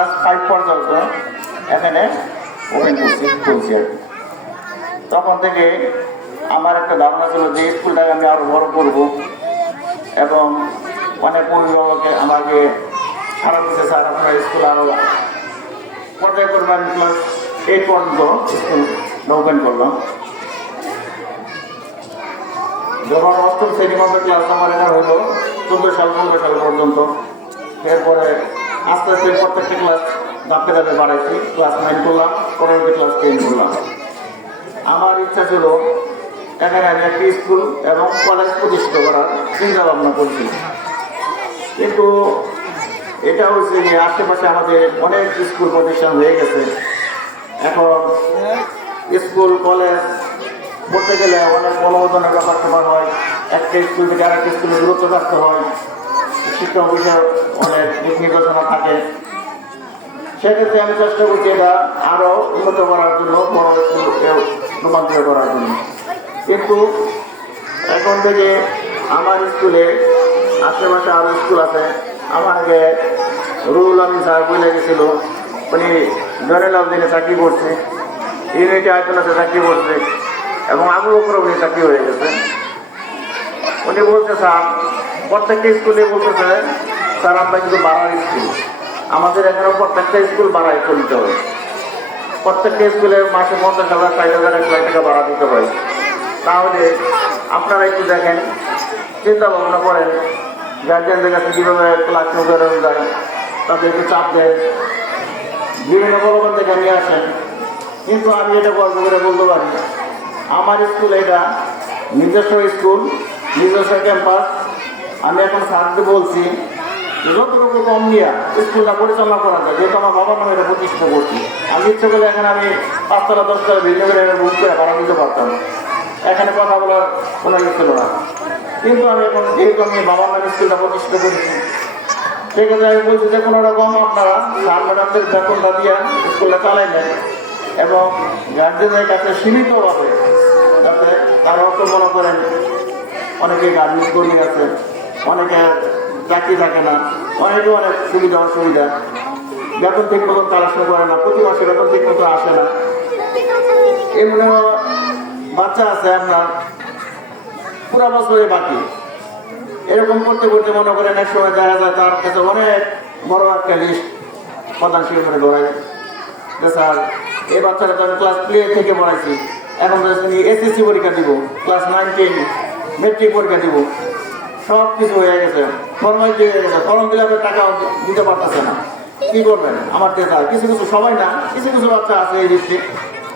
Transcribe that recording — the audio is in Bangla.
ক্লাস 5 পর্যন্ত এখানে ওপেন করছি। তখন থেকে আমার একটা ধারণা ছিল যে স্কুলটাকে আমি আরো বড় করব, এবং অনেক অভিভাবকে আমাকে সারা দিতে স্যার আপনার স্কুল আরো পর্যায় করবেন। ক্লাস 8 পর্যন্ত স্কুল ওপেন করলাম। যখন 8ম শ্রেণী মতো ক্লাস আমার এটা হলো 14 সাল পর্যন্ত। এরপরে আস্তে আস্তে প্রত্যেকটা ক্লাস ধাপে ধাপে বাড়াইছি। ক্লাস 9 করলাম, পরবর্তী ক্লাস 10 করলাম। আমার ইচ্ছা ছিল এখানে আমি একটি স্কুল এবং কলেজ প্রতিষ্ঠিত করার চিন্তা ভাবনা করছি, কিন্তু এটা হচ্ছে যে আশেপাশে আমাদের অনেক স্কুল প্রতিষ্ঠান হয়ে গেছে। এখন স্কুল কলেজ পড়তে গেলে অনেক অনুমোদনের ব্যাপার হয়, একটা স্কুল থেকে আরেকটা স্কুলে দূরত্ব রাখতে হয়, শিক্ষা বিষয়ে অনেক দিক নির্দেশনা থাকে। সেক্ষেত্রে আমি চেষ্টা করছি এটা আরো উন্নত করার জন্য, বড় স্কুলকে রূপান্তরিত করার জন্য। কিন্তু এখন থেকে আমার স্কুলে আশেপাশে আরো স্কুল আছে। আমাকে রুহুল আমিন স্যার বলে গেছিল, উনি জয়নুল আবেদিনে চাকরি করছে, ইউনিটি আয়তনাতে চাকরি করছে, এবং আগুর উপরে উনি চাকরি হয়ে গেছে। উনি বলছে স্যার প্রত্যেকটা স্কুলে বলতেছে স্যার আমরা কিন্তু বাড়ার স্কুল, আমাদের এখানে প্রত্যেকটা স্কুল বাড়ায় চলতে হবে। প্রত্যেকটা স্কুলে মাসে 50,000, 60,000, 1 লাখ টাকা ভাড়া দিতে হয়। তাহলে আপনারা একটু দেখেন, চিন্তা ভাবনা করেন, গার্জিয়ানদের কাছে কীভাবে ক্লাস করানো যায়, তাদেরকে চাপ দেন, বিভিন্ন ভগবান থেকে নিয়ে আসেন। কিন্তু আমি এটা গল্প করে বলতে পারি, আমার স্কুল এটা নিজস্ব স্কুল, নিজস্ব ক্যাম্পাস। আমি এখন স্যারকে বলছি যতটুকু কম নিয়ে স্কুলটা পরিচালনা করা যায়, যেহেতু আমার বাবার নামে এটা প্রতিষ্ঠা করছি। আমি ইচ্ছে করলে এখানে আমি 5তলা 10তলা ভিন্ন করে বুক করে ভাড়া দিতে পারতাম, এখানে কথা বলার কোনো ইয়ে ছিল না। কিন্তু আমি এখন যেহেতু আমি বাবার নামে স্কুলটা প্রতিষ্ঠা করেছি, সেক্ষেত্রে আমি বলছি যে কোনো রকম আপনারা স্যার ম্যাডামদের বেতনটা দিয়ে স্কুলটা চালাই নেন, এবং গার্জেনের কাছে সীমিতভাবে, যাতে তারা অত মনে করেন অনেকে গার্মেন্টস কর্মী আছে, অনেকে চাকরি থাকে না, অনেকে অনেক সুবিধা অসুবিধা, বেতন ঠিক মতন কালেকশন করে না, প্রতি মাসে বেতন ঠিক মতো আসে না। এমনি বাচ্চা আছে আপনার পুরা বছরে বাকি, এরকম করতে করতে মনে করেন এক সময় দেখা যায় তার কাছে অনেক বড় একটা লিস্ট প্রধান শিক্ষকের ধরে যে স্যার এই বাচ্চারা তো আমি ক্লাস 3 থেকে পড়াইছি, এখন তো এসএসসি পরীক্ষা দিব, ক্লাস 9, 10 মেট্রিক পরীক্ষা দিব, সব কিছু হয়ে গেছে, ফর্মালিটি হয়ে গেছে, ফর্ম দিলে আপনার টাকা দিতে পারতেছে না, কি করবেন? আমার স্যার কিছু কিছু, সবাই না, কিছু কিছু বাচ্চা আছে এই ডিস্ট্রিক্ট